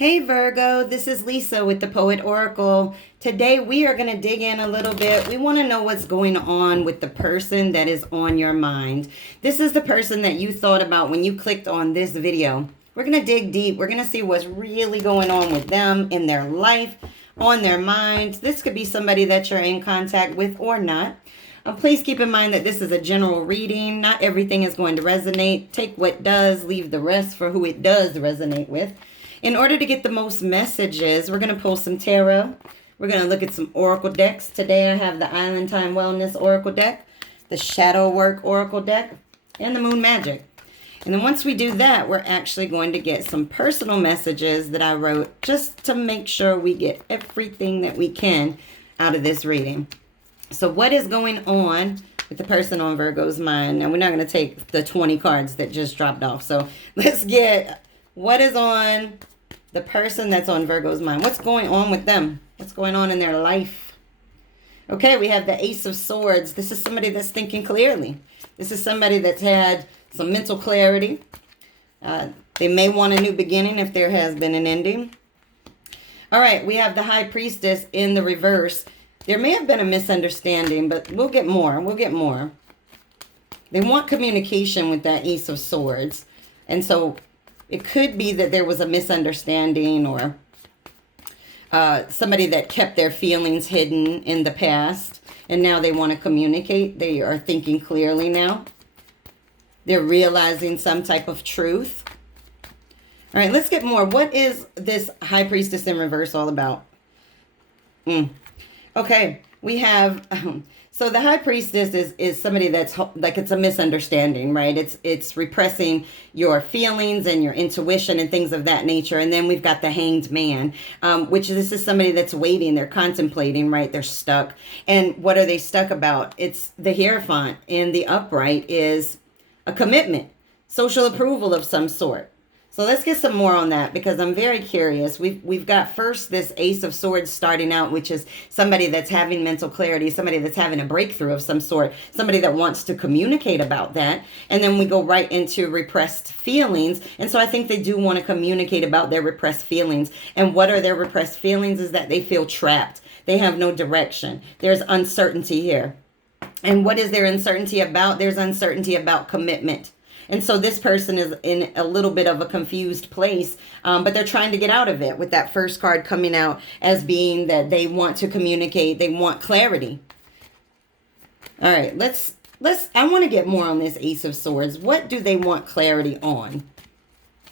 Hey Virgo, this is Lisa with the Poet Oracle. Today we are going to dig in a little bit. We want to know what's going on with the person that is on your mind. This is the person that you thought about when you clicked on this video. We're going to dig deep. We're going to see what's really going on with them in their life, on their mind. This could be somebody that you're in contact with or not. Please keep in mind that this is a general reading. Not everything is going to resonate. Take what does, leave the rest for who it does resonate with. In order to get the most messages, we're going to pull some tarot. We're going to look at some oracle decks. Today I have the Island Time Wellness Oracle deck, the Shadow Work Oracle deck, and the Moon Magic. And then once we do that, we're actually going to get some personal messages that I wrote just to make sure we get everything that we can out of this reading. So what is going on with the person on Virgo's mind? Now, we're not going to take the 20 cards that just dropped off. So let's get what is on the person that's on Virgo's mind. What's going on with them? What's going on in their life? Okay, we have the Ace of Swords. This is somebody that's thinking clearly. This is somebody that's had some mental clarity. They may want a new beginning if there has been an ending. All right, we have the High Priestess in the reverse. There may have been a misunderstanding, but we'll get more. We'll get more. They want communication with that Ace of Swords. And so it could be that there was a misunderstanding or somebody that kept their feelings hidden in the past. And now they want to communicate. They are thinking clearly now. They're realizing some type of truth. All right, let's get more. What is this High Priestess in reverse all about? Okay, we have, so the High Priestess is somebody that's like, it's a misunderstanding, right? It's repressing your feelings and your intuition and things of that nature. And then we've got the Hanged Man, which this is somebody that's waiting, they're contemplating, right? They're stuck. And what are they stuck about? It's the Hierophant in the upright is a commitment, social approval of some sort. So let's get some more on that because I'm very curious. We've got first this Ace of Swords starting out, which is somebody that's having mental clarity, somebody that's having a breakthrough of some sort, somebody that wants to communicate about that. And then we go right into repressed feelings. And so I think they do want to communicate about their repressed feelings. And what are their repressed feelings is that they feel trapped. They have no direction. There's uncertainty here. And what is there uncertainty about? There's uncertainty about commitment. And so this person is in a little bit of a confused place, but they're trying to get out of it with that first card coming out as being that they want to communicate. They want clarity. All right, I want to get more on this Ace of Swords. What do they want clarity on?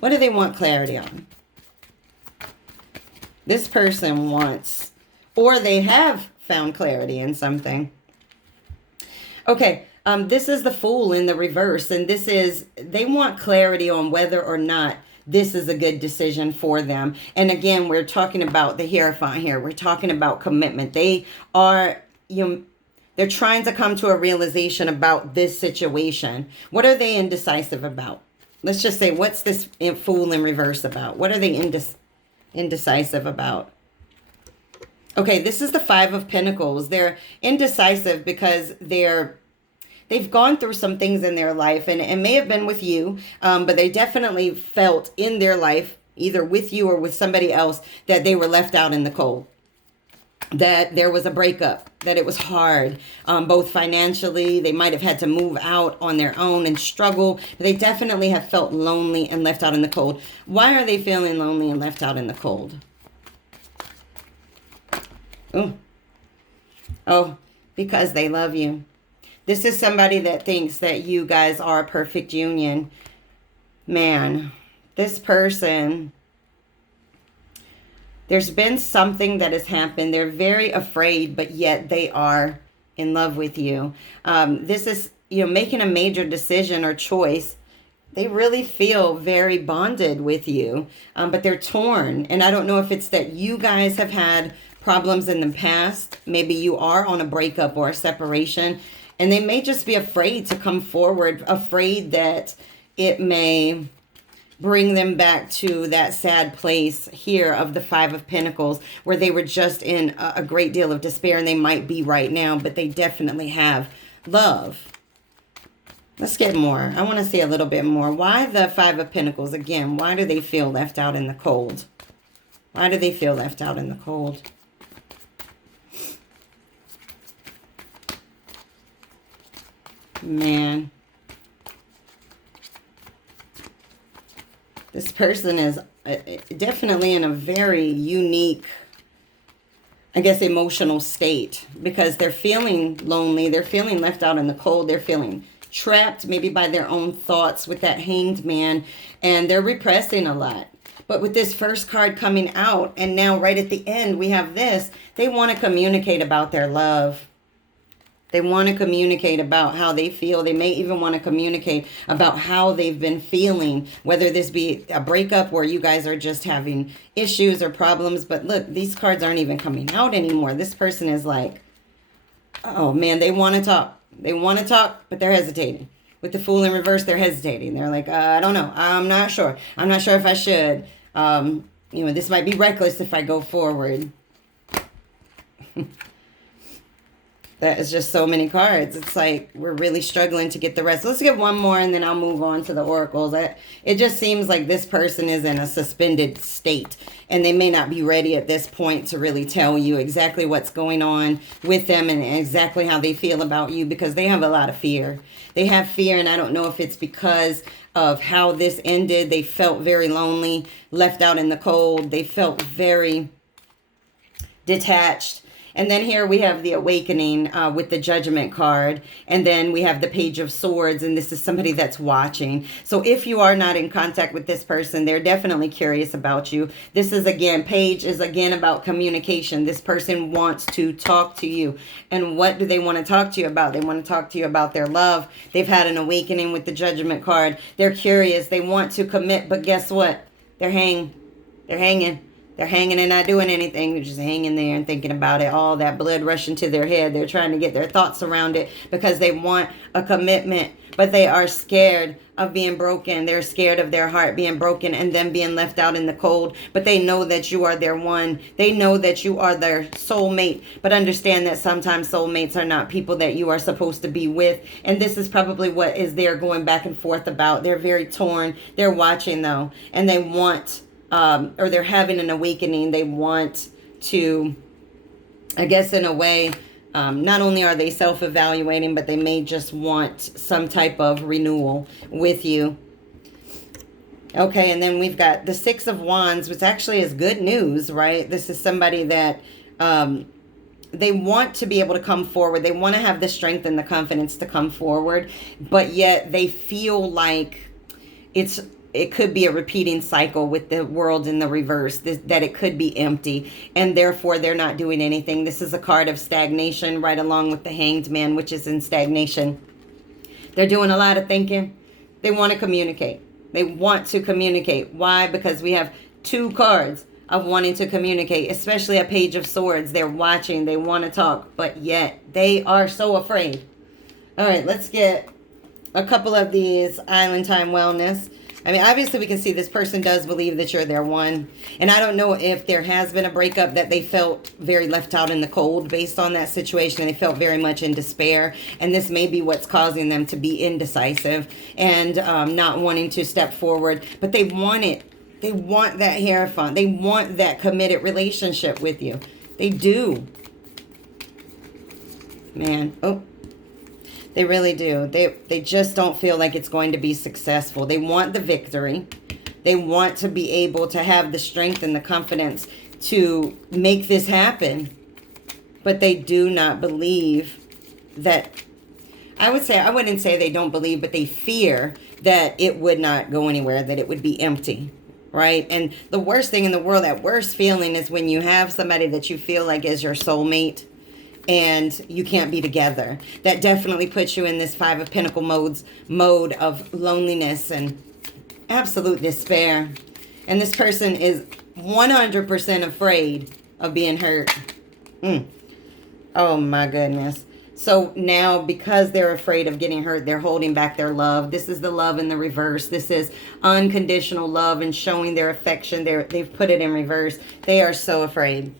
What do they want clarity on? This person wants, or they have found clarity in something. Okay. This is the Fool in the reverse, and this is, they want clarity on whether or not this is a good decision for them. And again, we're talking about the Hierophant here. We're talking about commitment. They are, they're trying to come to a realization about this situation. What are they indecisive about? Let's just say, what's this Fool in reverse about? What are they indecisive about? Okay, this is the Five of Pentacles. They're indecisive because they've gone through some things in their life, and it may have been with you, but they definitely felt in their life, either with you or with somebody else, that they were left out in the cold, that there was a breakup, that it was hard, both financially. They might have had to move out on their own and struggle. They definitely have felt lonely and left out in the cold. Why are they feeling lonely and left out in the cold? Oh, because they love you. This is somebody that thinks that you guys are a perfect union. Man, this person, there's been something that has happened. They're very afraid, but yet they are in love with you. This is, making a major decision or choice. They really feel very bonded with you, but they're torn. And I don't know if it's that you guys have had problems in the past. Maybe you are on a breakup or a separation. And they may just be afraid to come forward, afraid that it may bring them back to that sad place here of the Five of Pentacles, where they were just in a great deal of despair, and they might be right now, but they definitely have love. Let's get more. I want to see a little bit more. Why the Five of Pentacles? Again, why do they feel left out in the cold? Why do they feel left out in the cold? Man. This person is definitely in a very unique, I guess, emotional state, because they're feeling lonely. They're feeling left out in the cold. They're feeling trapped maybe by their own thoughts with that Hanged Man, and they're repressing a lot. But with this first card coming out, and now right at the end we have this, they want to communicate about their love. They want to communicate about how they feel. They may even want to communicate about how they've been feeling, whether this be a breakup where you guys are just having issues or problems. But look, these cards aren't even coming out anymore. This person is like, oh man, they want to talk. They want to talk, but they're hesitating. With the Fool in reverse, they're hesitating. They're like, I don't know. I'm not sure. I'm not sure if I should. This might be reckless if I go forward. That is just so many cards. It's like we're really struggling to get the rest. Let's get one more and then I'll move on to the oracles. It just seems like this person is in a suspended state and they may not be ready at this point to really tell you exactly what's going on with them and exactly how they feel about you, because they have a lot of fear. They have fear, and I don't know if it's because of how this ended. They felt very lonely, left out in the cold. They felt very detached. And then here we have the Awakening with the Judgment card. And then we have the Page of Swords. And this is somebody that's watching. So if you are not in contact with this person, they're definitely curious about you. This is, again, Page is, again, about communication. This person wants to talk to you. And what do they want to talk to you about? They want to talk to you about their love. They've had an awakening with the Judgment card. They're curious. They want to commit. But guess what? They're hanging. They're hanging and not doing anything. They're just hanging there and thinking about it. All that blood rushing to their head. They're trying to get their thoughts around it because they want a commitment. But they are scared of being broken. They're scared of their heart being broken and them being left out in the cold. But they know that you are their one. They know that you are their soulmate. But understand that sometimes soulmates are not people that you are supposed to be with. And this is probably what is they're going back and forth about. They're very torn. They're watching, though. And they want... or they're having an awakening. They want to, I guess in a way, not only are they self-evaluating, but they may just want some type of renewal with you. Okay, and then we've got the Six of Wands, which actually is good news, right? This is somebody that they want to be able to come forward. They want to have the strength and the confidence to come forward, but yet they feel like it could be a repeating cycle with the world in the reverse, that it could be empty, and therefore they're not doing anything. This is a card of stagnation right along with the Hanged Man, which is in stagnation. They're doing a lot of thinking. They want to communicate. They want to communicate. Why? Because we have two cards of wanting to communicate, especially a Page of Swords. They're watching. They want to talk, but yet they are so afraid. All right, let's get a couple of these Island Time Wellness. I mean, obviously we can see this person does believe that you're their one. And I don't know if there has been a breakup that they felt very left out in the cold based on that situation. And they felt very much in despair. And this may be what's causing them to be indecisive and not wanting to step forward. But they want it. They want that Hierophant. They want that committed relationship with you. They do. Man. Oh. They really do. They just don't feel like it's going to be successful. They want the victory. They want to be able to have the strength and the confidence to make this happen. But they do not believe that... I wouldn't say they don't believe, but they fear that it would not go anywhere, that it would be empty. Right? And the worst thing in the world, that worst feeling, is when you have somebody that you feel like is your soulmate and you can't be together. That definitely puts you in this Five of Pentacles mode of loneliness and absolute despair. And this person is 100% afraid of being hurt. Oh my goodness. So now, because they're afraid of getting hurt, they're holding back their love. This is the love in the reverse. This is unconditional love and showing their affection. They've put it in reverse. They are so afraid.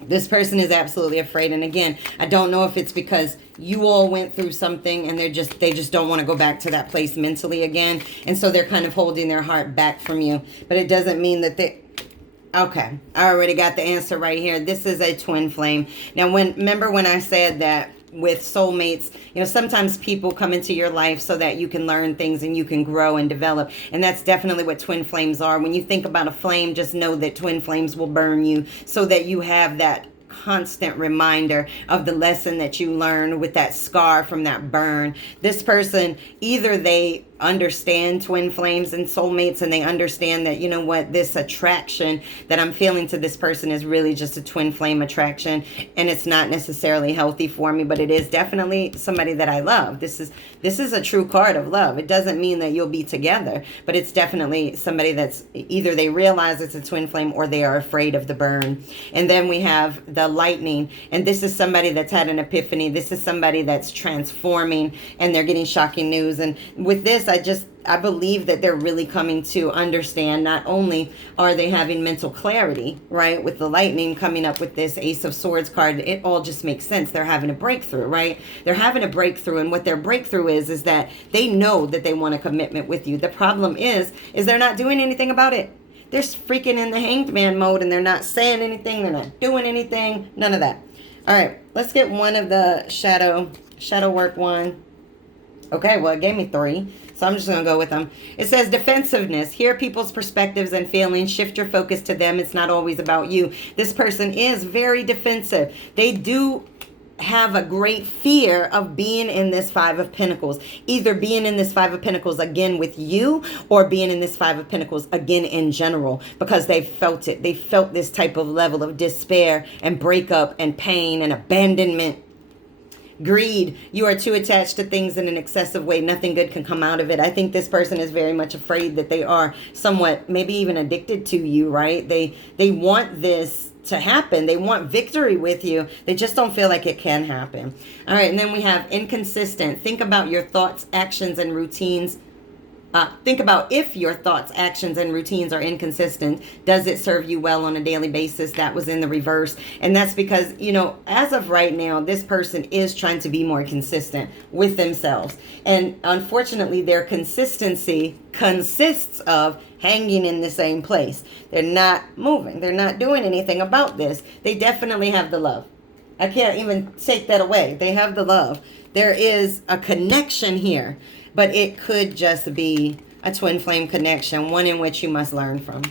This person is absolutely afraid. And again, I don't know if it's because you all went through something and they just don't want to go back to that place mentally again. And so they're kind of holding their heart back from you. But it doesn't mean that Okay, I already got the answer right here. This is a twin flame. Now, remember when I said that with soulmates, sometimes people come into your life so that you can learn things and you can grow and develop. And that's definitely what twin flames are. When you think about a flame, just know that twin flames will burn you so that you have that constant reminder of the lesson that you learned with that scar from that burn. This person, either they understand twin flames and soulmates, and they understand that, this attraction that I'm feeling to this person is really just a twin flame attraction, and it's not necessarily healthy for me, but it is definitely somebody that I love. This is a true card of love. It doesn't mean that you'll be together, but it's definitely somebody that's either they realize it's a twin flame or they are afraid of the burn. And then we have the lightning, and this is somebody that's had an epiphany. This is somebody that's transforming, and they're getting shocking news. And with this, I believe that they're really coming to understand, not only are they having mental clarity, right? With the lightning coming up with this Ace of Swords card, it all just makes sense. They're having a breakthrough, right? They're having a breakthrough, and what their breakthrough is that they know that they want a commitment with you. The problem is they're not doing anything about it. They're freaking in the hanged man mode, and they're not saying anything. They're not doing anything. None of that. All right, let's get one of the shadow work one. Okay, well, it gave me 3, so I'm just going to go with them. It says defensiveness. Hear people's perspectives and feelings. Shift your focus to them. It's not always about you. This person is very defensive. They do have a great fear of being in this 5 of Pentacles. Either being in this 5 of Pentacles again with you, or being in this 5 of Pentacles again in general, because they felt it. They felt this type of level of despair and breakup and pain and abandonment. Greed. You are too attached to things in an excessive way. Nothing good can come out of it. I think this person is very much afraid that they are somewhat, maybe even addicted to you, right? They want this to happen. They want victory with you. They just don't feel like it can happen. All right, and then we have inconsistent. Think about your thoughts, actions, and routines. Think about if your thoughts, actions, and routines are inconsistent. Does it serve you well on a daily basis? That was in the reverse. And that's because, as of right now, this person is trying to be more consistent with themselves. And unfortunately, their consistency consists of hanging in the same place. They're not moving. They're not doing anything about this. They definitely have the love. I can't even take that away. They have the love. There is a connection here. But it could just be a twin flame connection, one in which you must learn from.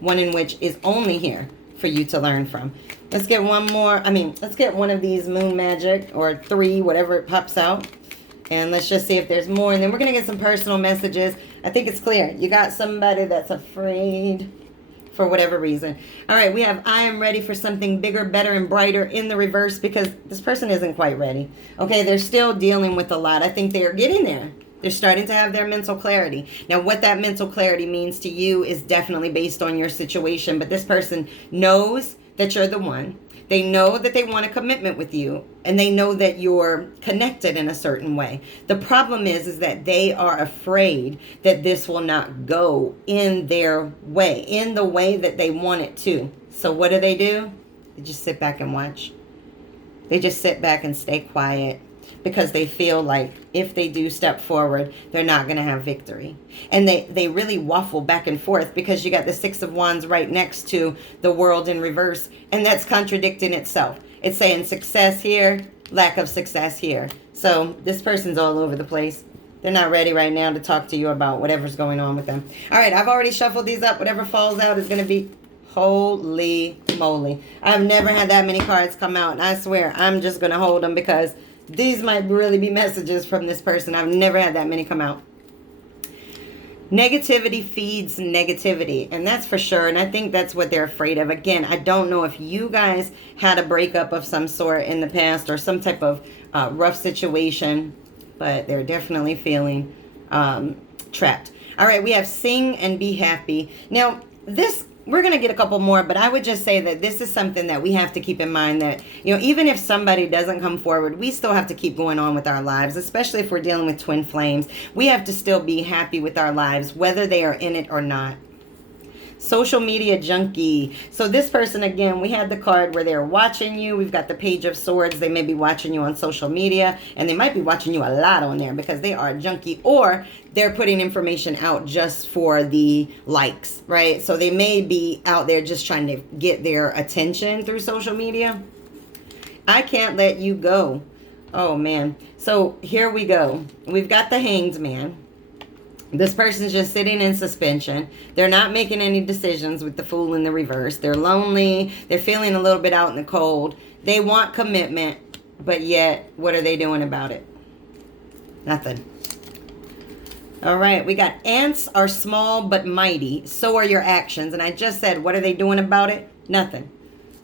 One in which is only here for you to learn from. Let's get one more. Let's get one of these moon magic, or 3, whatever it pops out. And let's just see if there's more. And then we're going to get some personal messages. I think it's clear. You got somebody that's afraid for whatever reason. All right, we have I am ready for something bigger, better, and brighter in the reverse, because this person isn't quite ready. Okay, they're still dealing with a lot. I think they are getting there. They're starting to have their mental clarity. Now, what that mental clarity means to you is definitely based on your situation. But this person knows that you're the one. They know that they want a commitment with you. And they know that you're connected in a certain way. The problem is that they are afraid that this will not go in their way, in the way that they want it to. So what do? They just sit back and watch. They just sit back and stay quiet, because they feel like if they do step forward, they're not going to have victory. And they really waffle back and forth, because you got the 6 of Wands right next to the World in reverse, and that's contradicting itself. It's saying success here, lack of success here. So this person's all over the place. They're not ready right now to talk to you about whatever's going on with them. All right, I've already shuffled these up. Whatever falls out is going to be... Holy moly. I've never had that many cards come out, and I swear I'm just going to hold them, because these might really be messages from this person. I've never had that many come out. Negativity feeds negativity, and that's for sure. And I think that's what they're afraid of. Again, I don't know if you guys had a breakup of some sort in the past, or some type of rough situation, but they're definitely feeling trapped. All right, we have sing and be happy. Now, we're going to get a couple more, but I would just say that this is something that we have to keep in mind, that, even if somebody doesn't come forward, we still have to keep going on with our lives, especially if we're dealing with twin flames. We have to still be happy with our lives, whether they are in it or not. Social media junkie. So this person, again, we had the card where they're watching you. We've got the Page of Swords. They may be watching you on social media, and they might be watching you a lot on there because they are a junkie, or they're putting information out just for the likes, right? So they may be out there just trying to get their attention through social media. I can't let you go. Oh, man. So here we go. We've got the Hanged Man. This person's just sitting in suspension. They're not making any decisions with the Fool in the reverse. They're lonely. They're feeling a little bit out in the cold. They want commitment, but yet, what are they doing about it? Nothing. All right, we got ants are small but mighty. So are your actions. And I just said, what are they doing about it? Nothing.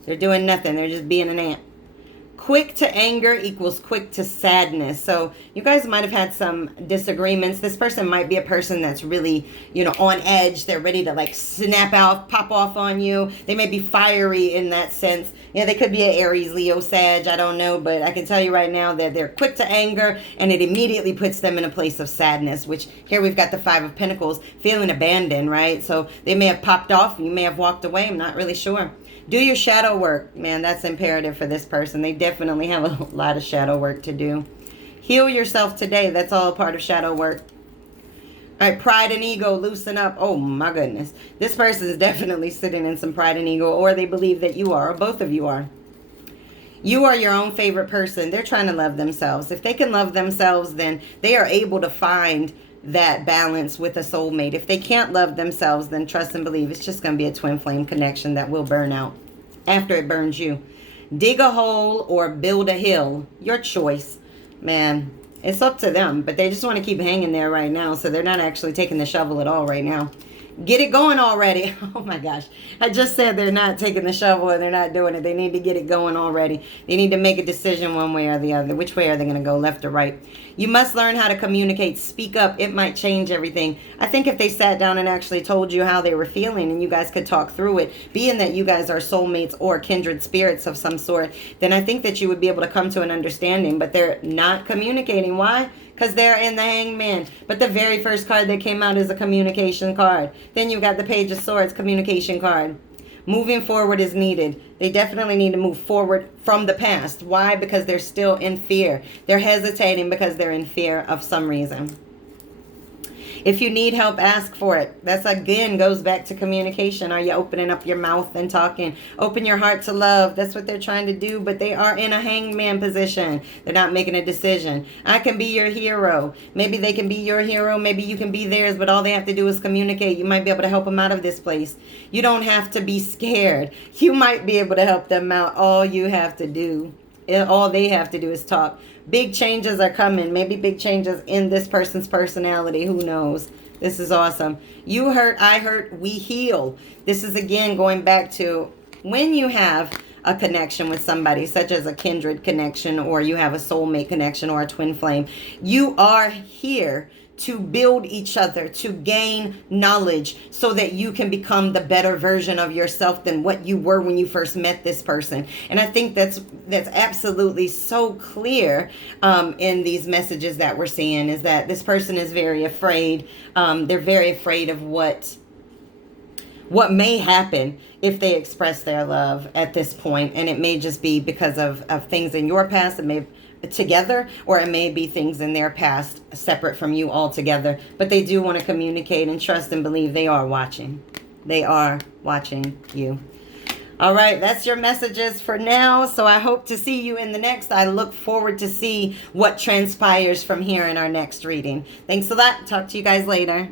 They're doing nothing. They're just being an ant. Quick to anger equals quick to sadness. So you guys might have had some disagreements. This person might be a person that's really, you know, on edge. They're ready to like snap out, pop off on you. They may be fiery in that sense. Yeah, they could be an Aries, Leo, Sag. I don't know. But I can tell you right now that they're quick to anger, and it immediately puts them in a place of sadness, which here we've got the Five of Pentacles, feeling abandoned, right? So they may have popped off. You may have walked away. I'm not really sure. Do your shadow work. Man, that's imperative for this person. They definitely have a lot of shadow work to do. Heal yourself today. That's all a part of shadow work. All right, pride and ego, loosen up. Oh, my goodness. This person is definitely sitting in some pride and ego, or they believe that you are, or both of you are. You are your own favorite person. They're trying to love themselves. If they can love themselves, then they are able to find that balance with a soulmate. If they can't love themselves, then trust and believe it's just going to be a twin flame connection that will burn out after it burns you. Dig a hole or build a hill. Your choice. Man, it's up to them, but they just want to keep hanging there right now, so they're not actually taking the shovel at all right now. Get it going already. Oh my gosh. I just said they're not taking the shovel and they're not doing it. They need to get it going already. They need to make a decision one way or the other. Which way are they going to go, left or right? You must learn how to communicate. Speak up. It might change everything. I think if they sat down and actually told you how they were feeling and you guys could talk through it, being that you guys are soulmates or kindred spirits of some sort, then I think that you would be able to come to an understanding. But they're not communicating. Why? Because they're in the Hangman. But the very first card that came out is a communication card. Then you got the Page of Swords, communication card. Moving forward is needed. They definitely need to move forward from the past. Why? Because they're still in fear. They're hesitating because they're in fear of some reason. If you need help, ask for it. That's again goes back to communication. Are you opening up your mouth and talking? Open your heart to love. That's what they're trying to do, but they are in a hangman position. They're not making a decision. I can be your hero. Maybe they can be your hero. Maybe you can be theirs, but all they have to do is communicate. You might be able to help them out of this place. You don't have to be scared. You might be able to help them out. All you have to do, all they have to do is talk. Big changes are coming. Maybe big changes in this person's personality. Who knows? This is awesome. You hurt, I hurt, we heal. This is again going back to when you have a connection with somebody, such as a kindred connection, or you have a soulmate connection or a twin flame. You are here to build each other, to gain knowledge so that you can become the better version of yourself than what you were when you first met this person. And I think that's absolutely so clear in these messages that we're seeing, is that this person is very afraid. They're very afraid of what may happen if they express their love at this point. And it may just be because of things in your past. It may together, or it may be things in their past separate from you altogether, but they do want to communicate and trust and believe they are watching. They are watching you. All right, that's your messages for now. So I hope to see you in the next. I look forward to see what transpires from here in our next reading. Thanks a lot. Talk to you guys later.